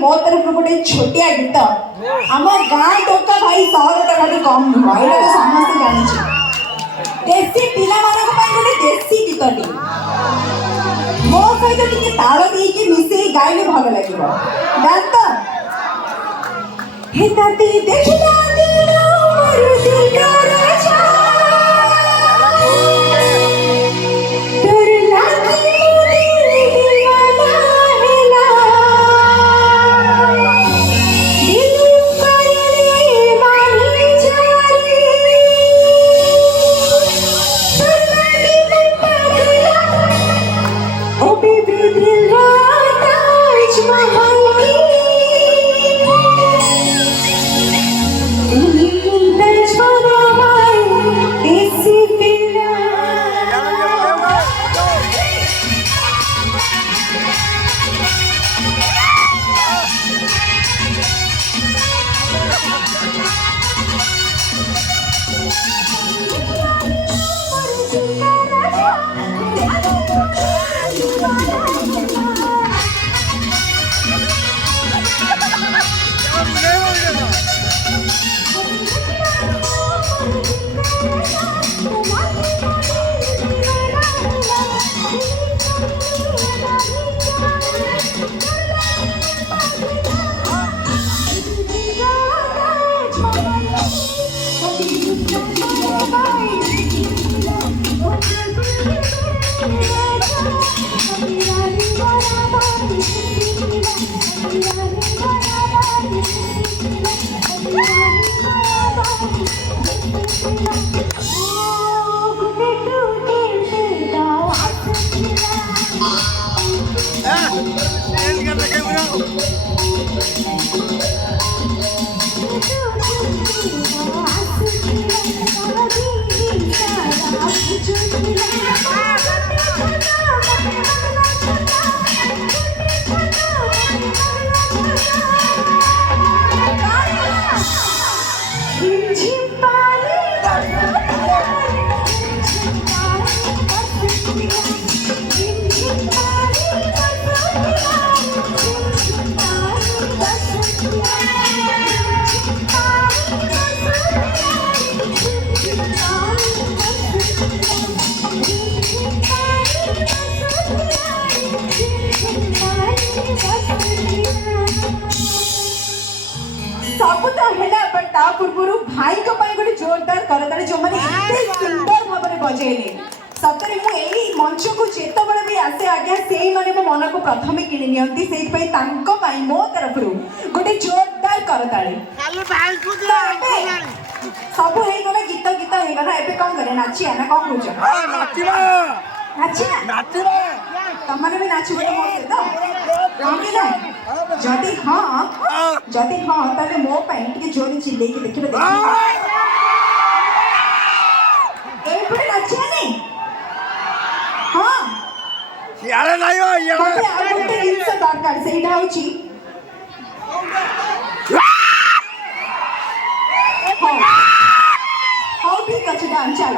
मो तरफ गोटे छोटिया गीत आम गाँ टोका भाई 100 टका कम नुह ये तो समस्त जानी देसी पिला गोटे देसी गीत मो सहित टे ताल देकी मिसे गाइले भल लगे जानत हेताती देखिला दिलो मोर दिलर भाई गोटे जोरदार करताली जो मैंने सुंदर भाव में बजेले सतरे मुझे मंच को जिते बड़े भी आसे आज्ञा से मैंने मो मन को प्रथम किणी नियंती मो तरफ गोटे जोरदार करताली सब हो गला गीत गीत हो गला एबे कौन करे नाचिया ना कौन बुझ नाचिना तमने भी नाचु बोले मो से तो कि ना जदि हाँ ताले मो पई टिके जोरी चिल्ले के देखिबे ए पड़े नाचिया नहीं हाँ ସିଆଡ଼େ ନାଇଁ ମତେ ଆଉ ଗୋଟେ ଜିନିଷ ଦରକାର ସେଇଟା ହଉଛି ହଉ ଠିକ ଅଛି ଡାନ୍ସ ଚାଲ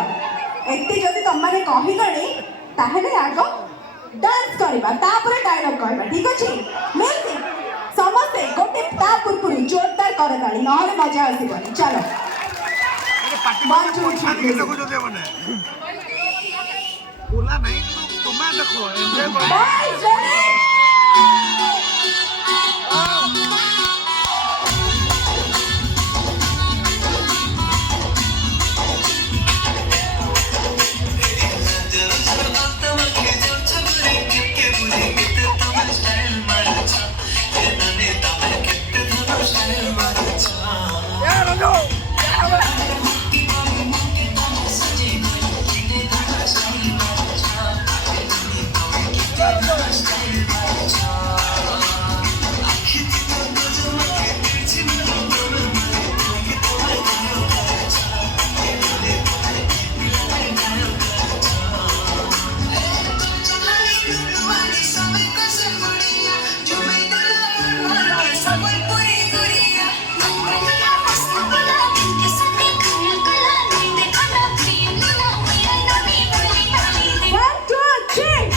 ଏତେ ଯଦି ତମମାନେ କହିଲଣି ତାହେଲେ ଆଗ ଡାନ୍ସ କରିବା ତାପରେ ଡାଇଲଗ କହିବା ଠିକ ଅଛି ମ୍ୟୁଜିକ ସମସ୍ତେ ଗୋଟେ ତା ପୂର୍ବରୁ ଜୋରଦାର କରତାଳି ନହେଲେ ମଜା ଆସିବନି ଚାଲ बोला नहीं तुम्हें देखो एंजॉय करो Guys, ready? यार no One, two, three.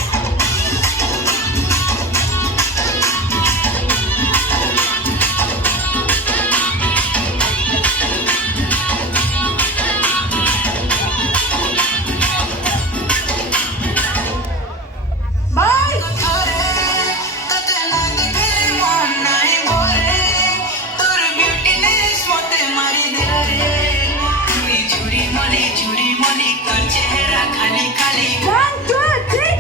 Bye. One, two, three.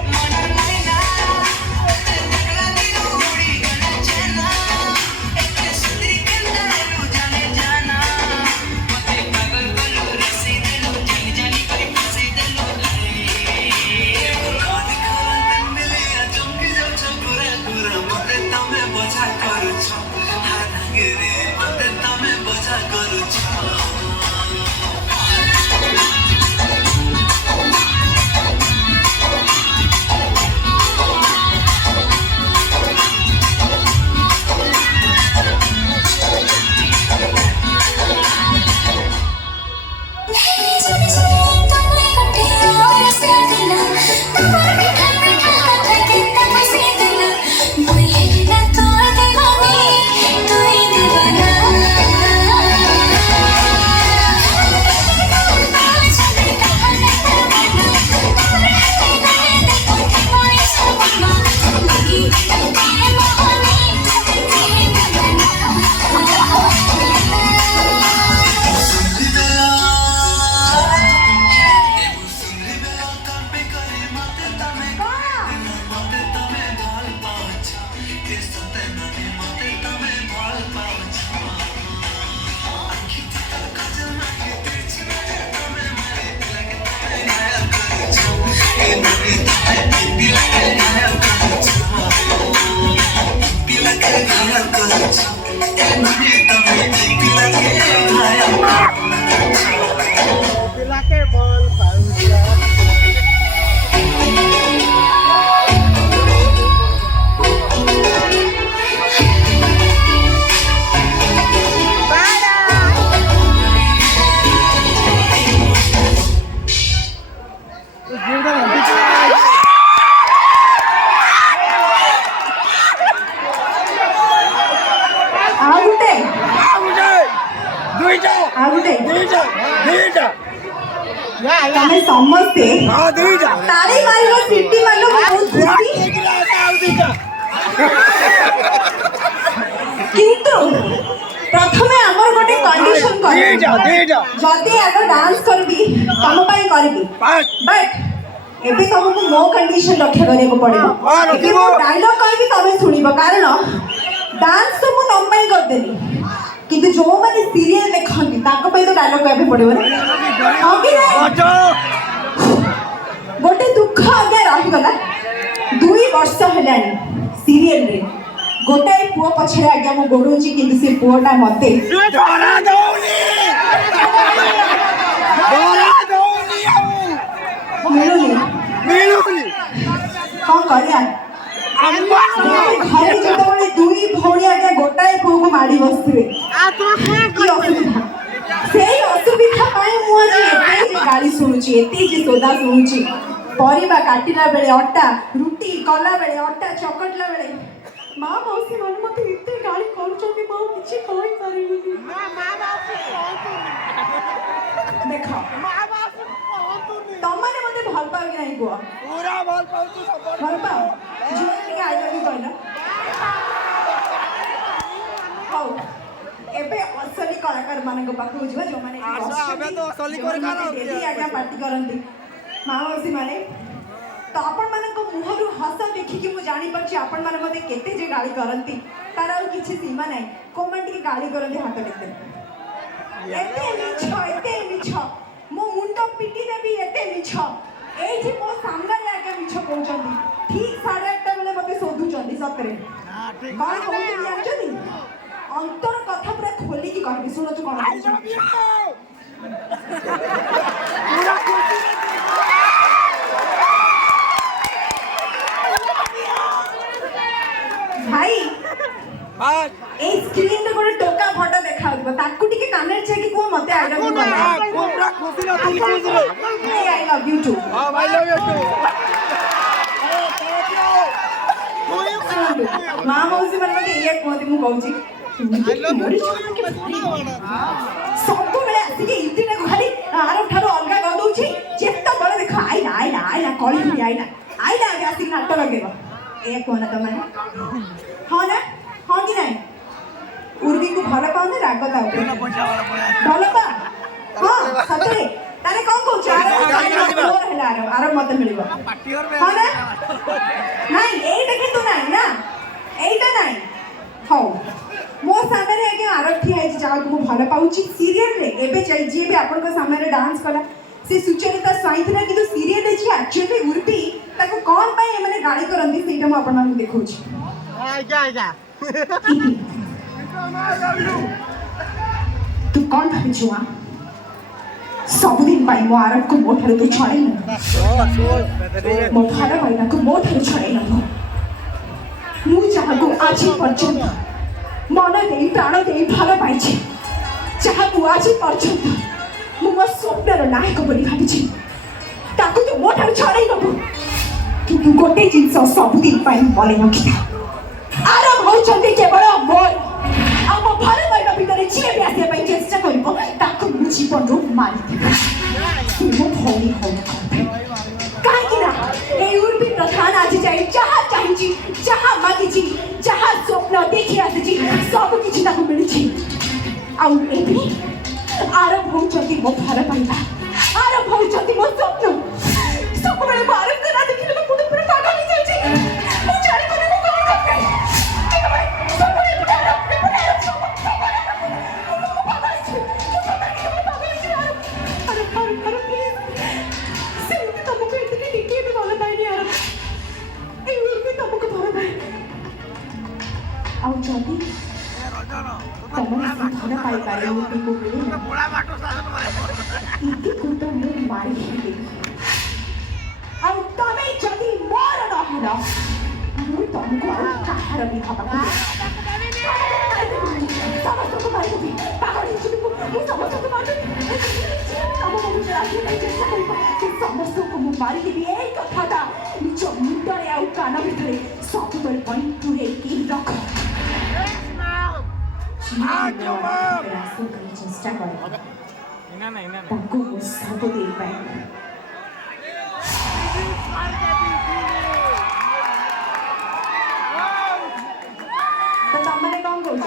पिला के बोल पाऊंगा तमें समझते तारी मारिलो सिटी मारिलो बहुत खुशी किंतु प्रथमे हमर गोटे कंडीशन कर जदी अगर डांस करबी तम पई करबी बट एबे तुमको मो कंडीशन रक्षा करे को पड़े एबे मो डायलॉग कहबी तमे सुनिबो कारण डांस तो मु तम पई कर देली किंतु जो माने सीरियल देखंती ताको पई तो डायलॉग कहबे पड़िबो ना हां कि गोटे दुख आगे रही गला 2 वर्ष हेलानी सीरियल रे गोटे पुओ पछरे आगे मो गोडुची किंतु से पुओटा मते डरा दौनी मिलुनी मिलुनी କ'ଣ କରିବା ଘରେ ଯେତେବେଳେ ଦୁଇ ଭଉଣୀ ଆଜ୍ଞା ଗୋଟାଏ ପୁଅକୁ ମାଡ଼ି ବସିଥିବେ କି ଅସୁବିଧା ସେଇ ଅସୁବିଧା ପାଇଁ ମୁଁ ଆଜି ଏତେ ଯେ ଗାଳି ଶୁଣୁଛି ଏତେ ଯେ ସୋଦା ଶୁଣୁଛି ପରିବା କାଟିଲା ବେଳେ ଅଟା ରୁଟି କଲା ବେଳେ ଅଟା ଚକଟିଲା ବେଳେ ମା ମାଉସୀ ମାନେ ମତେ ଏତେ ଗାଳି କରୁଛନ୍ତି ମୁଁ କିଛି କହିପାରିବିନି ଦେଖ ତମମାନେ ମତେ ଭଲ ପାଅ କି ନାହିଁ କୁହ ଭଲ ପାଅ ଝିଅ ଟିକେ ଆଇ ଲଭ୍ ୟୁ କହିଲ ହଉ ଏବେ ଅସଲି କଳାକାର ମାନଙ୍କ ପାଖକୁ ଯିବା ଯୋଉମାନେ ଆଜ୍ଞା ପାର୍ଟି କରନ୍ତି ମା ମାଉସୀ ମାନେ ତ ଆପଣମାନଙ୍କ ମୁହଁରୁ ହସ ଦେଖିକି ମୁଁ ଜାଣିପାରୁଛି ଆପଣମାନେ ମୋତେ କେତେ ଯେ ଗାଳି କରନ୍ତି ତାର ଆଉ କିଛି ସୀମା ନାହିଁ କୋଉମାନେ ଟିକେ ଗାଳି କରନ୍ତି ହାତ ଟେକିଦେବେ ଏତେ ମିଛ ମୋ ମୁଣ୍ଡ ପିଟି ଦେବି ଏତେ ମିଛ ଏଇଠି ମୋ ସାମ୍ନାରେ ଆଜ୍ଞା ମିଛ କହୁଛନ୍ତି ଠିକ୍ 8:30 ବେଳେ ମୋତେ ଶୋଧୁଛନ୍ତି ସତରେ କ'ଣ କହୁଛନ୍ତି ଜାଣିଛନ୍ତି ଅନ୍ତର କଥା ପୁରା ଖୋଲିକି କହିବି ଶୁଣନ୍ତୁ କ'ଣ ଭାଇ এই স্ক্রিন রে ଗୋଟେ ଟୋକା ଫଟୋ ଦେଖାଉଥିବ ତାକୁ ଟିକେ କାନରେ ଛେକି କୁହ ମତେ ଆଇ ଲଭ୍ ୟୁ କହିଲା ଆଇ ଲଭ୍ ୟୁ ଟୁ ମା ମାଉସୀ ମାନେ ମତେ ଇଏ କୁହନ୍ତି ମୁଁ କହୁଛି ସବୁବେଳେ ଆସିକି ଇତିଟାକୁ ଖାଲି ଆର ଠାରୁ ଅଲଗା କରିଦଉଛି ଯେତେବେଳେ ଦେଖ ଆଇଲା କଳି ଆଇଲା ଆଗେ ଆସିକି ନାଟ ଲଗେଇବ ଏଇଆ କୁହ ନା ତମେ ହଁ ନା ହଁ କି ନାହିଁ ଉର୍ବିକୁ ଭଲ ପାଅ ନା ରାଗ ତା ଉପରେ ଭଲ ପା ହଁ ସତରେ ତାହେଲେ କ'ଣ କହୁଛୁ ଆର ମତେ ମିଳିବ ହଁ ନା ନାଇଁ ଏଇଟା କିନ୍ତୁ ନାହିଁ ନା ଏଇଟା ନାହିଁ ହଉ ମୋ ସାମ୍ନାରେ ଆଜ୍ଞା ଆରବ ଠିଆ ହେଇଛି ଯାହାକୁ ମୁଁ ଭଲ ପାଉଛି ସିରିଏଲରେ ଏବେ ଯିଏ ବି ଆପଣଙ୍କ ସାମ୍ନାରେ ଡାନ୍ସ କଲା ସେ ସୁଚରିତା ସ୍ୱାଇଁ ଥିଲା କିନ୍ତୁ ସିରିଏଲରେ ଯିଏ ଆକ୍ଚୁଆଲି ଉର୍ବି ତାକୁ କ'ଣ ପାଇଁ ଏମାନେ ଗାଳି କରନ୍ତି ସେଇଟା ମୁଁ ଆପଣମାନଙ୍କୁ ଦେଖାଉଛି ତୁ କ'ଣ ଭାବିଛୁ ମା ସବୁଦିନ ପାଇଁ ମୋ ଆରବକୁ ମୋ ଠାରୁ ତୁ ଛଡ଼େଇ ନେବୁ ମୋ ଭଲ ପାଇବାକୁ ମୋ ଠାରୁ ଛଡ଼େଇ ନେବୁ ମୁଁ ଯାହାକୁ ଆଜି ପର୍ଯ୍ୟନ୍ତ ମନ ଦେଇ ପ୍ରାଣ ଦେଇ ଭଲ ପାଇଛି ଯାହାକୁ ଆଜି ପର୍ଯ୍ୟନ୍ତ ମୁଁ ମୋ ସ୍ୱପ୍ନର ନାୟକ ବୋଲି ଭାବିଛି ତାକୁ ତୁ ମୋ ଠାରୁ ଛଡ଼େଇ ନେବୁ କିନ୍ତୁ ଗୋଟେ ଜିନିଷ ସବୁଦିନ ପାଇଁ ମନେ ରଖିଥା ଆରବ ହେଉଛନ୍ତି କେବଳ ମୋର ଆଉ ମୋ ଭଲ ପାଇବା ଭିତରେ ଯିଏ ବି ଆସିବା ପାଇଁ ଚେଷ୍ଟା କରିବ ତାକୁ ମୁଁ ଜୀବନରୁ ମାରିଦେବି ସେ ମୋ ଭଉଣୀ କାହିଁକି ନା এই উর্বি প্রধান আজ যাই যাহা চাইছি যাহা মাগিছি যাহা স্বপ্ন দেখি আসিছি সবু কিছু তাকে মিলিছি আউ এবে আরব হউଛନ୍ତି ମୋ ଭଲ ପାଇବା ଆରବ ହଉଛନ୍ତି ମୋ ସ୍ୱପ୍ନ ସବୁବେଳେ ମୁଁ ଆରବକୁ ନା ଦେଖିଲେ ମୋ ମୁଣ୍ଡ ପୁରା ପାଗଳ ହେଇଯାଉଛି ମୁଁ ଜାଣିପାରୁନି ମୁଁ କ'ଣ କରିବି ଆଉ ଯଦି ତମେ ଭଲ ପାଇପାରେ ଉର୍ବିକୁ ଇତିକୁ ତ ମୁଁ ମାରି ଦେବି ଆଉ ତମେ ଯଦି ମୋର ନ ହେଲ ମୁଁ ତମକୁ ଆଉ କାହାର ବି ହବାକୁ ସମସ୍ତଙ୍କୁ ମାରିଦେବି ପାଗଳ ହେଇଯିବି ମୁଁ ସମସ୍ତଙ୍କୁ ମାରିଦେବି ତମ ଭିତରେ ଆସିବା ପାଇଁ ଚେଷ୍ଟା କରିବ ସେ ସମସ୍ତଙ୍କୁ ମୁଁ ମାରିଦେବି ଏଇ କଥାଟା ନିଜ ମୁଣ୍ଡରେ ଆଉ କାନ ଭିତରେ ସବୁବେଳେ ପାଇଁ ପୂରେଇକି ରଖ ଚେଷ୍ଟା କରେ ତାକୁ ମୁଁ ସବୁ ଦେଇପାରିବି ତ ତମମାନେ କ'ଣ କହୁଛ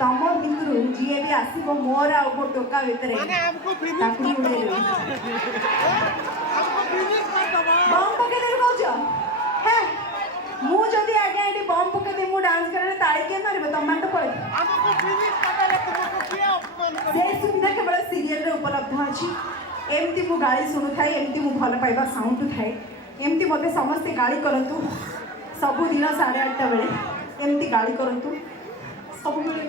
ତମ ଭିତରୁ ଯିଏ ବି ଆସିବ ମୋର ଆଉ ମୋ ଟୋକା ଭିତରେ ତାକୁ ଉଡ଼େଇଦେବି ବମ୍ ପକେଇଦେବି କହୁଛ ହେ ମୁଁ ଯଦି ଆଜ୍ଞା ଏଠି ବମ୍ ପକେଇଦେବି ମୁଁ ଡାନ୍ସ କରିଲେ ତାଳି କିଏ ମାରିବ ତମମାନେ ତ ପଳେଇବ ସେ ସୁବିଧା କେବଳ ସିରିଏଲରେ ଉପଲବ୍ଧ ଅଛି ଏମିତି ମୁଁ ଗାଳି ଶୁଣୁଥାଏ ଏମିତି ମୁଁ ଭଲ ପାଇବା ସାଉଣ୍ଡୁଥାଏ ଏମିତି ମୋତେ ସମସ୍ତେ ଗାଳି କରନ୍ତୁ ସବୁଦିନ 8:30 ବେଳେ ଏମିତି ଗାଳି କରନ୍ତୁ ସବୁବେଳେ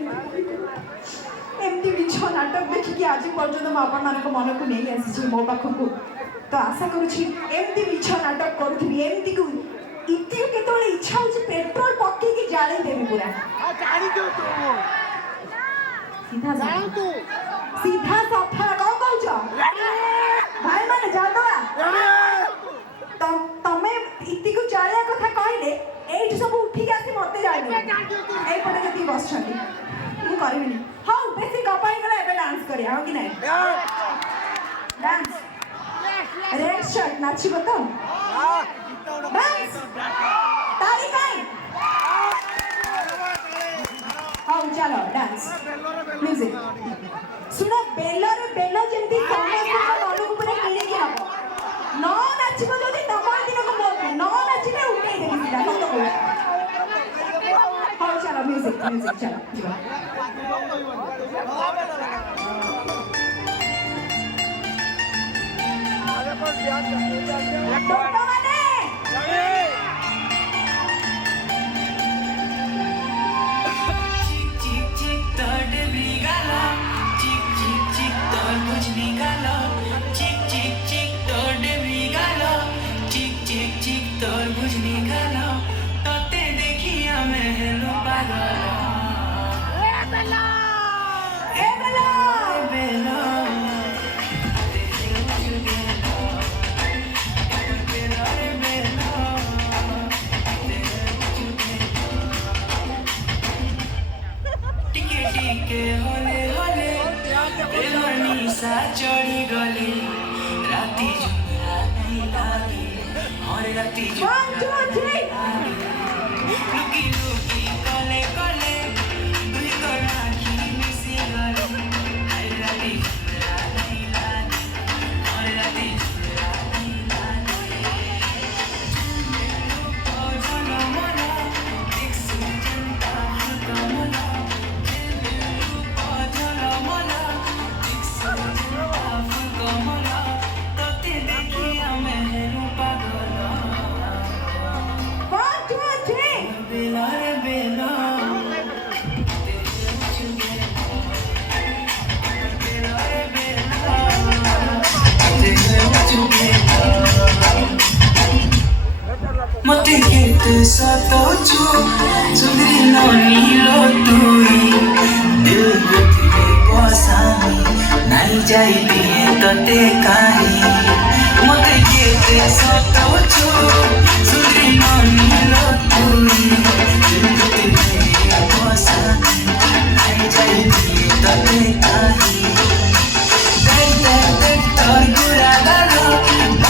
ଏମିତି ମିଛ ନାଟକ ଦେଖିକି ଆଜି ପର୍ଯ୍ୟନ୍ତ ମୁଁ ଆପଣମାନଙ୍କ ମନକୁ ନେଇ ଆସିଛି ମୋ ପାଖକୁ तो आशा करुछि एमती मिछ नाटक करूथि एमती को इति केतोले इच्छा होछि पेट्रोल पक्के की जाळे देबी पूरा सीधा सीधा सफा कौन कहूछ भाई माने जादवा तमे इति को जाळिया कथा कहले एठी सब उठी के आसी मते जाळी ए पटे जति बस छथि मु करबिनी हां बेसी गपाई गला एबे डांस करी हां कि नाही डांस रेड शर्ट नाचिबो तो डांस ताली काई हां चलो डांस म्यूजिक सुनो बेलो रे बेलो जेंती समस्त तलुक पुरे किणी की हबो न नाचिबो जदी तमाम दिन को मोर न नाचिले उठे देबी सीधा सत को हां चलो म्यूजिक म्यूजिक चलो जीवा टोटो माने चढ़ी गली राती झुमरा नहीं लागी और राती 1 2 3 लुकी लुकी कले कले दुई कला की मिसी गली हर राती झुमरा नहीं लागी और राती झुमरा नहीं लागी ओ जनो मना एक सुजनता कमला ओ जनो मना एक सुजनता कमला तते देखिया मेहरू पागल 1 2 3 बेला रे बेला मते केते सतोचु सुंदरी ननीलो तुई दिल गुथिले बसानी नाई जाई दिए तते काई मते केते सतोचु सुंदरी ननीलो तुई दिल गुथिले बसानी नाई जाई दिए तते काई देख देख देख तोर गुरा गालो बेला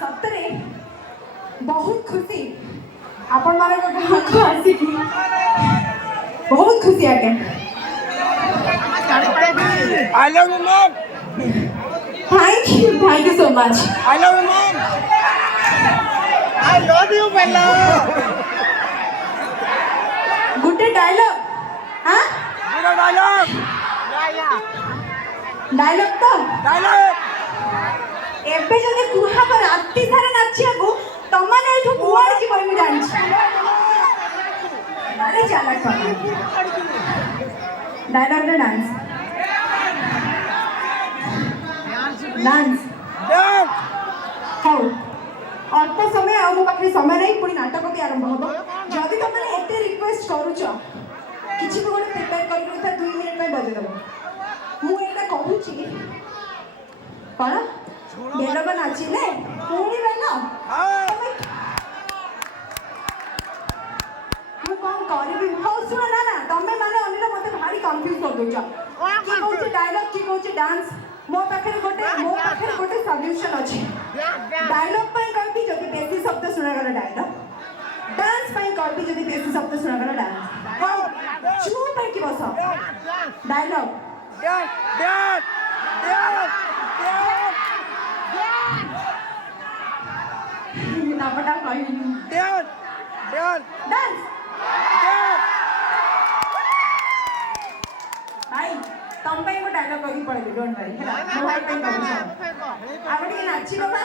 सतरे बहुत खुशी आपण मारे को आसी बहुत खुशी आके I love you, mom. Thank you so much I love you, mom. I love you, Bella. Good dialogue हां Good dialogue. डायलॉग तो Dialogue. एबे जदि कुहा पर रात्रि सारा नाचिया को तमाने एठु कुआड़ की बई जानि अरे जाला का डायलॉग रे डांस डांस Dance. हाउ अल्प समय आ मो पाखे समय नहीं पुणी नाटक भी आरंभ होबो जदि तमने एते रिक्वेस्ट करूछ किछि को गोटे प्रिपेयर करि था 2 मिनिट में बजे दबो मु एटा कहूची कोन बेलबा नाचिले पुणी बेला हाँ. मु कोन करबी हो सुन ना ना दउछ की कहूछ डायलॉग की कहूछ डांस मो पाखे गोटे सॉल्यूशन अछि डायलॉग पे कहबी जदि बेसी शब्द सुना गला डायलॉग डांस पे कहबी जदि बेसी शब्द सुना गला डांस हां चुप है कि बस डायलॉग ना पता कहि डांस भाई तुम पे को डायलॉग कहि पड़े डोंट वरी है मो भाई पे आपण के नाची बाबा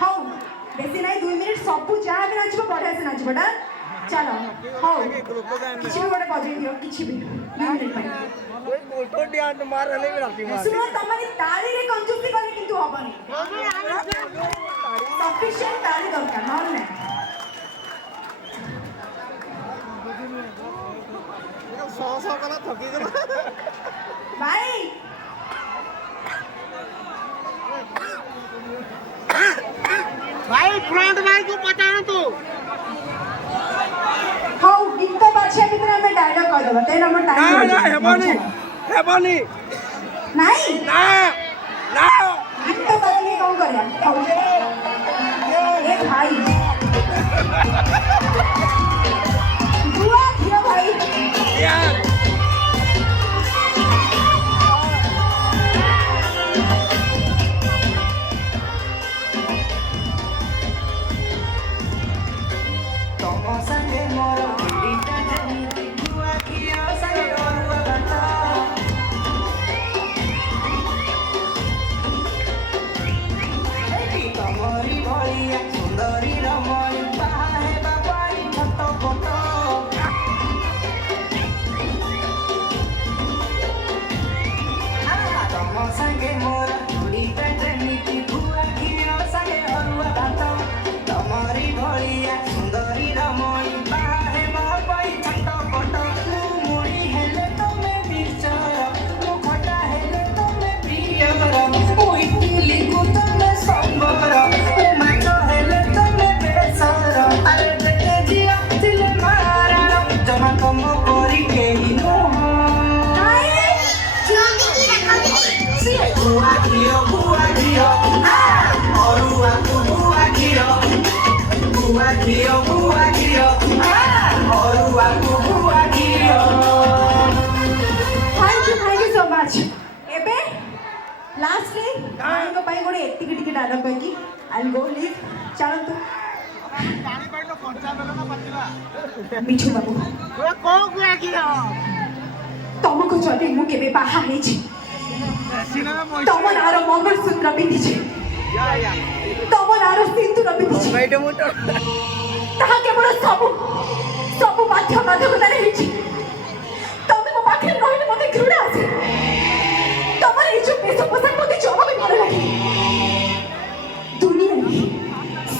हां बेसी नहीं 2 मिनिट सब जहाँ भी नाचबो बढ़िया से नाचबो डा चलो हां किछि भी गोटे बजे दियो किछि भी 2 मिनिट पे सुनो तमरी ताली रे कंजूसी करे किंतु हबनी सफिशिएंट ताली दरकार नॉन ने भाई भाई फ्रंट भाई को पहचान तू हां गीत बादशाह भीतर हमें डायलॉग कह देबो ते नंबर टाइम ना हेबनी नहीं ना गीत बदली कौन करिया ए भाई दुआ दियो भाई Thank you so much. Ebe, lastly, I go buy one ethic dialogue bagi. I'll go leave. Chalo tu. Michu babu. Tomoko jodi mu kebe baha heichi. Tomo naro mongol sutra pindichi. Tomo naro sintura pindichi. ताहा केवल सब बाध्यता रही तमे मो पाखे रहिले मते घृणा आसे तमर ए जो पेश पोशाक मते जमा भी भल लागे दुनिया में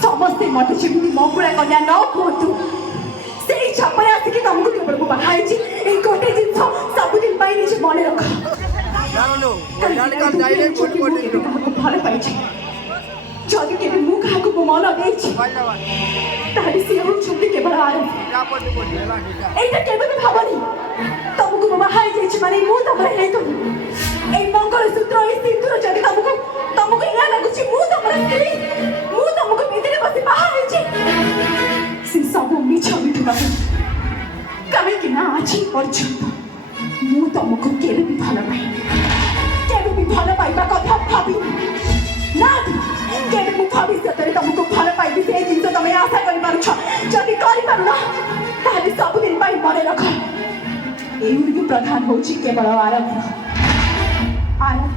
समस्ते मते जेमिति मंगुला कन्या न कहतु सेई छपरे आसिकी तमको केवल को बाहाइछि ए गोटे जिंस सब दिन पाई निजे मने रख जानो गाड़ी कर जाइले कोट भल पाइछि जदि केबे मु काहाको मन देछि ताली से हम छुट्टी के बड़ा आए एटा केबे भी भाबनी तमको बाबा हाई जेछि माने मु तमरे हे तो ए मंगल सूत्र ए सिंदूर जदि तमको इया लागुछि मु तमरे स्त्री मु तमको भितरे बसी बाहा हेछि से सब मिछ मिठुना कमे कि ना आछि पर्यंत मु तमको केबे भी भलो पाइबा कथा भाबी ना केबे मु भविष्यतरे तमको भल पाइबी से जिंस तमे आशा करि पारुछ जदि करि पारुना ताले सब दिन पाइ मने रख एउडी प्रधान होछि केवल आरंभ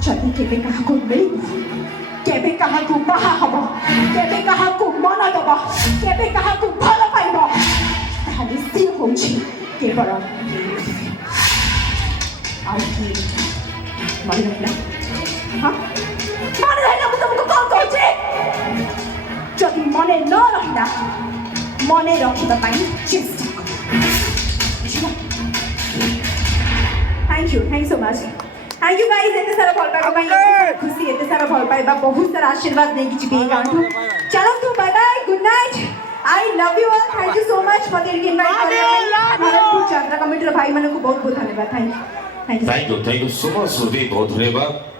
जदि केबे काहाको मिली केबे काहाको बाहा हबो केबे काहाको मन दब केबे काहाको भल पाइबो ताले से होछि केवल आउटी मने रखना हां मने रहना तुमको कौन कहछे जदि मने न रहिना मने रखिबा पाई चेष्टा कर thank you so much thank you guys एते सारा भल पाइबा पाई खुशी एते सारा भल पाइबा बहुत सारा आशीर्वाद नै किछि बे गांठू चलो तू bye bye good night I love you all thank you so much मते इनवाइट करले भारतपुर यात्रा कमिटी भाई मानक बहुत बहुत धन्यवाद thank you thank you so much Sudeep बहुत धन्यवाद